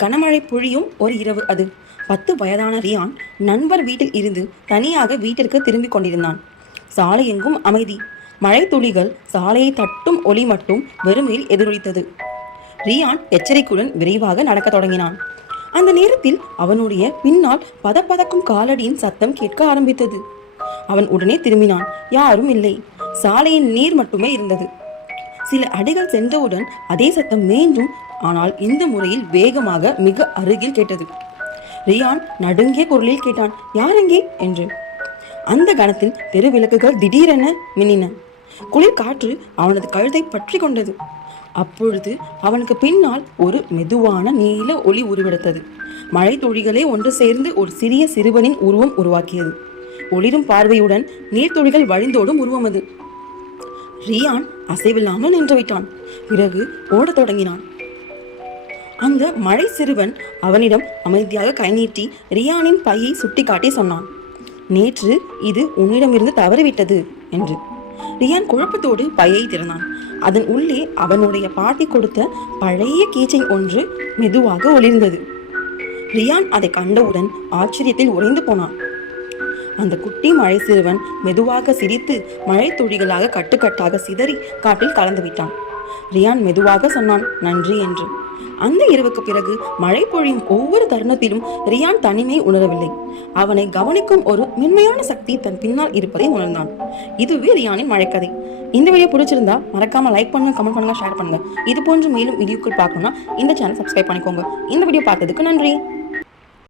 கனமழை பொழியும் ஒரு இரவு அது. 10 வயதான ரியான் நண்பர் வீட்டில் இருந்து தனியாக வீட்டிற்கு திரும்பிக் கொண்டிருந்தான். சாலை எங்கும் அமைதி. மழை துளிகள் சாலையை தட்டும் ஒளி மட்டும் வெறுமையில் எதிரொலித்தது. ரியான் எச்சரிக்கையுடன் விரைவாக நடக்கத் தொடங்கினான். அந்த நேரத்தில் அவனுடைய பின்னால் பதப்பதக்கும் காலடியின் சத்தம் கேட்க ஆரம்பித்தது. அவன் உடனே திரும்பினான். யாரும் இல்லை. சாலையின் நீர் மட்டுமே இருந்தது. சில அடிகள் சென்றவுடன் அதே சத்தம் மீண்டும், ஆனால் இந்த முறையில் வேகமாக மிக அருகில் கேட்டது. ரியான் நடுங்கிய குரலில் கேட்டான், யார் எங்கே என்று. அந்த கணத்தில் தெரு விளக்குகள் திடீரென மின்னின. குளிர் காற்று அவனது கழுத்தை பற்றி கொண்டது. அப்பொழுது அவனுக்கு பின்னால் ஒரு மெதுவான நீல ஒளி உருவெடுத்தது. மழை துளிகளே ஒன்று சேர்ந்து ஒரு சிறிய சிறுவனின் உருவம் உருவாக்கியது. ஒளிரும் பார்வையுடன் நீர்த்துளிகள் வழிந்தோடும் உருவம் அது. ரியான் அசைவில்லாமல் நின்று விட்டான். பிறகு ஓடத் தொடங்கினான். அந்த மழை சிறுவன் அவனிடம் அமைதியாக கை நீட்டி ரியானின் பையை சுட்டிக்காட்டி சொன்னான், நேற்று இது உன்னிடமிருந்து தவறிவிட்டது என்று. ரியான் குழப்பத்தோடு பையை திறந்தான். அதன் உள்ளே அவனுடைய பாட்டி கொடுத்த பழைய கீச்செயின் ஒன்று மெதுவாக ஒளிர்ந்தது. ரியான் அதை கண்டவுடன் ஆச்சரியத்தில் உறைந்து போனான். அந்த குட்டி மழை சிறுவன் மெதுவாக சிரித்து மழை துளிகளாக கட்டுக்கட்டாக சிதறி காற்றில் கலந்து விட்டான். ரியான் மெதுவாக சொன்னான், நன்றி என்று. அந்த இரவுக்கு பிறகு மழை பொழியும் ஒவ்வொரு தருணத்திலும் ரியான் தனிமை உணரவில்லை. அவனை கவனிக்கும் ஒரு மென்மையான சக்தி தன் பின்னால் இருப்பதை உணர்ந்தான். இதுவே ரியானின் மழைக்கதை. இந்த வீடியோ பிடிச்சிருந்தா மறக்காம லைக் பண்ணுங்க, கமெண்ட் பண்ணுங்க, ஷேர் பண்ணுங்க. இது போன்று மேலும் வீடியோக்கள் பார்க்கணும்னா இந்த சேனல் சப்ஸ்கிரைப் பண்ணிக்கோங்க. இந்த வீடியோ பார்த்ததுக்கு நன்றி.